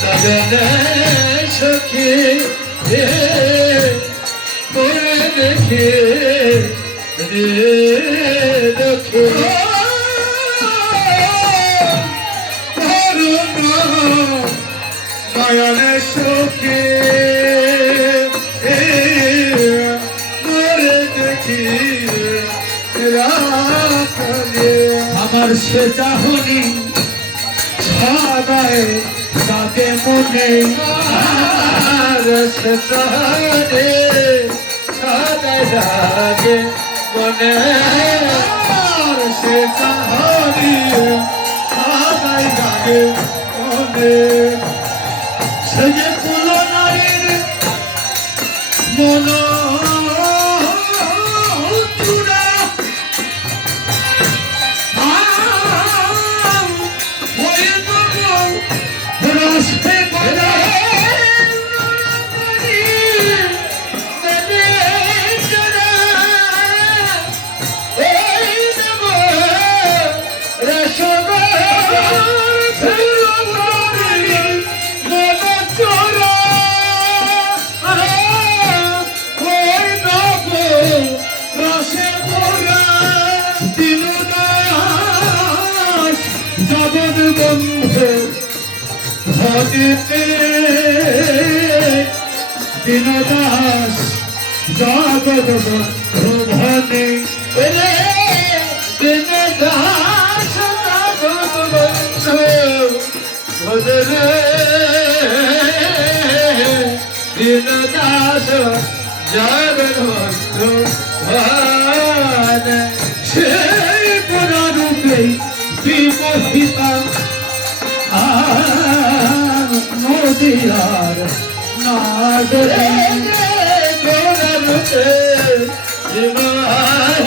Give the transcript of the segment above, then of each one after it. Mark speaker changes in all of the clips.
Speaker 1: সজনে সখী রে করে দেখে রে দেখে। নয়নে সখী আমার সে চাহনি ছাগায় তাকে মনে রস সে চাহনি ছাগায় মনে আর সে চাহনি ছাগায় মনে। সে যে পুলনারীর মন জগৎ বন্ধু ভজিতে দীনদাস বন্ধু ভনে রে দীনদাস জগৎ বন্ধু ভজরে দীনদাস জগৎ বন্ধু নদিয়ার গোররূপে বিমোহিতা আর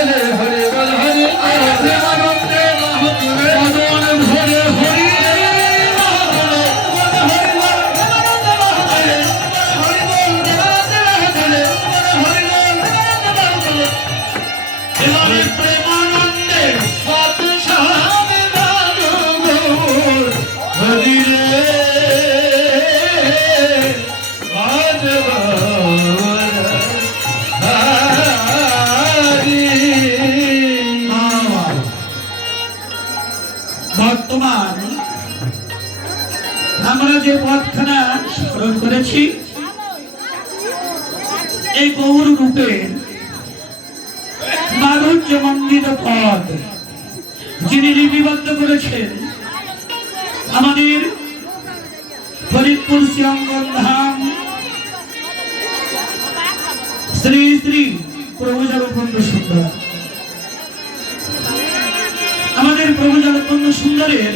Speaker 2: বর্তমান আমরা যে পথখানা স্মরণ করেছি, এই গৌর রূপের মাধুর্য মন্ডিত পদ যিনি লিপিবদ্ধ করেছেন আমাদের ফরিদপুর শ্রীঅঙ্গন ধাম, শ্রী শ্রী প্রভু জগৎবন্ধু সুন্দর। আমাদের প্রভু জগৎবন্ধু সুন্দরের